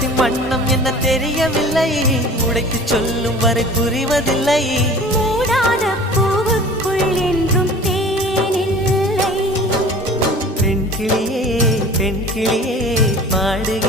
உள்ளத்தின் வண்ணம் என்ன தெரியவில்லை, உடைத்து சொல்லும் வரை புரிவதில்லை. மூடாத பூவுக்குள் என்றும் தேனில்லை. பெண் கிளியே பெண் கிளியே பாடுகிறேன்